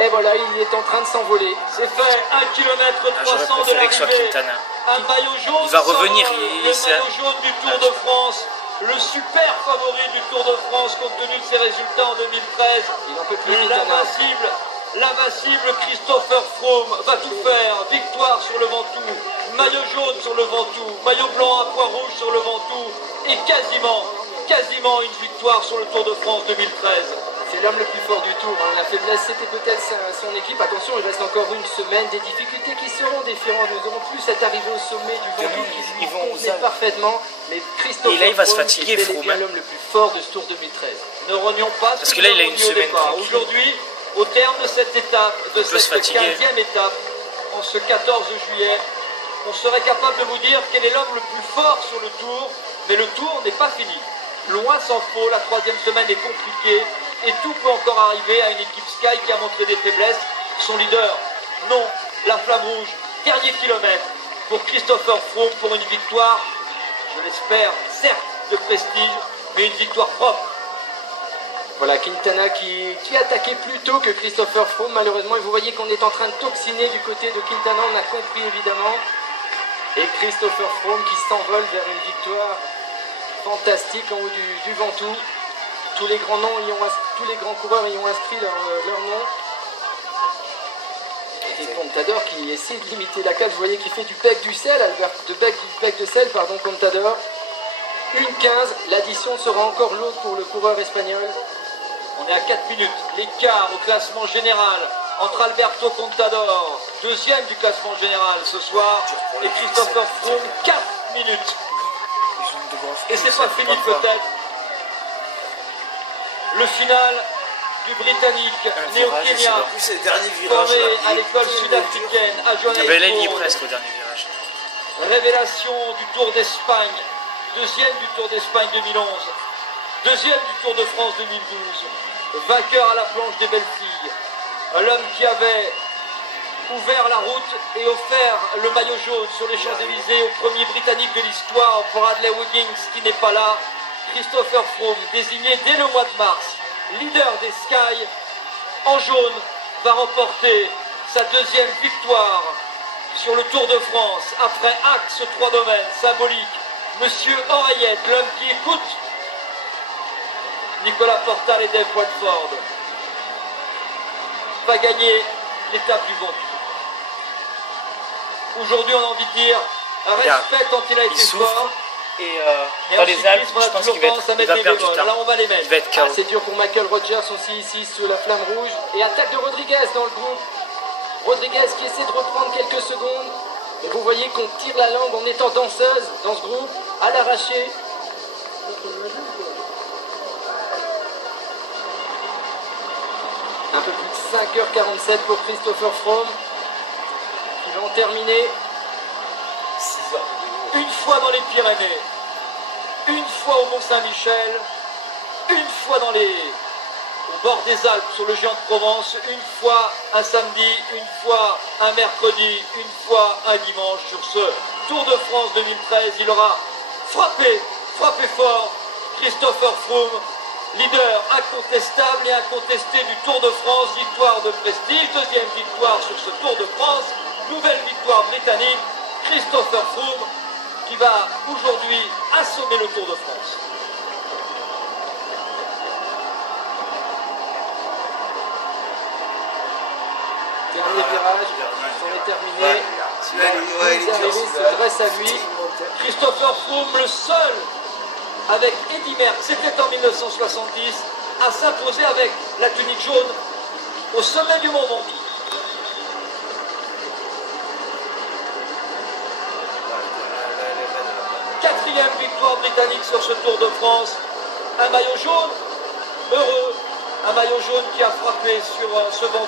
Et voilà, il est en train de s'envoler. C'est fait, 1 km 300 de l'arrivée. Un maillot jaune. Il va revenir. Le maillot jaune du Tour de France. Le super favori du Tour de France compte tenu de ses résultats en 2013. Il en peut plus. L'invincible Christopher Froome va tout faire. Victoire sur le Ventoux, maillot jaune sur le Ventoux, maillot blanc à pois rouge sur le Ventoux et quasiment une victoire sur le Tour de France 2013. C'est l'homme le plus fort du Tour. La faiblesse, c'était peut-être son équipe. Attention, il reste encore une semaine. Des difficultés qui seront différentes. Nous aurons plus cette arrivée au sommet du Ventoux qui lui convenait parfaitement. Mais Christophe et là, il va se fatiguer, Froome, c'est l'homme le plus fort de ce Tour 2013. Ne renions pas parce que là, il a une semaine. Aujourd'hui, au terme de cette étape, de cette 15e étape, en ce 14 juillet, on serait capable de vous dire quel est l'homme le plus fort sur le Tour. Mais le Tour n'est pas fini. Loin s'en faut, la 3e semaine est compliquée. Et tout peut encore arriver à une équipe Sky qui a montré des faiblesses. Son leader, non, la flamme rouge, dernier kilomètre pour Christopher Froome pour une victoire, je l'espère, certes de prestige, mais une victoire propre. Voilà, Quintana qui attaquait plus tôt que Christopher Froome, malheureusement, et vous voyez qu'on est en train de toxiner du côté de Quintana, on a compris évidemment. Et Christopher Froome qui s'envole vers une victoire fantastique en haut du Ventoux. Tous les grands coureurs y ont inscrit leur nom. Et Contador qui essaie de limiter la cage. Vous voyez qu'il fait du bec du sel, bec de sel, Contador. 1,15. L'addition sera encore lourde pour le coureur espagnol. On est à 4 minutes. L'écart au classement général entre Alberto Contador, deuxième du classement général ce soir, et Christopher Froome, 4 minutes. Et c'est pas fini peut-être. Le final du Britannique, né au Kenya, formé à l'école sud-africaine à Johannesburg. Presque au dernier virage. Révélation du Tour d'Espagne, deuxième du Tour d'Espagne 2011, deuxième du Tour de France 2012, vainqueur à la planche des belles filles, l'homme qui avait ouvert la route et offert le maillot jaune sur les Champs-Élysées au premier Britannique de l'histoire, Bradley Wiggins, qui n'est pas là. Christopher Froome, désigné dès le mois de mars, leader des Sky, en jaune, va remporter sa deuxième victoire sur le Tour de France, après Axe 3 domaines, symbolique. Monsieur Oreillette, l'homme qui écoute Nicolas Portal et Dave Watford, va gagner l'étape du Ventoux. Aujourd'hui, on a envie de dire, respect quand il a été fort. Et dans les Alpes, je pense qu'il va perdre du temps. Là, on va les mettre. Il va être KO. C'est dur pour Michael Rogers aussi ici sous la flamme rouge. Et attaque de Rodriguez dans le groupe. Rodriguez qui essaie de reprendre quelques secondes. Et vous voyez qu'on tire la langue en étant danseuse dans ce groupe, à l'arraché. Un peu plus de 5h47 pour Christopher Froome, qui va en terminer. 6 heures. Une fois dans les Pyrénées, une fois au Mont-Saint-Michel, une fois au bord des Alpes, sur le Géant de Provence, une fois un samedi, une fois un mercredi, une fois un dimanche sur ce Tour de France 2013. Il aura frappé fort Christopher Froome, leader incontestable et incontesté du Tour de France, victoire de prestige, deuxième victoire sur ce Tour de France, nouvelle victoire britannique, Christopher Froome, qui va aujourd'hui assommer le Tour de France. Dernier virage, on est terminé. Il se dresse à lui. Christopher Froome, le seul, avec Eddy Merckx, c'était en 1970, à s'imposer avec la tunique jaune au sommet du Mont Ventoux. Quatrième victoire britannique sur ce Tour de France. Un maillot jaune heureux, un maillot jaune qui a frappé sur ce Ventoux.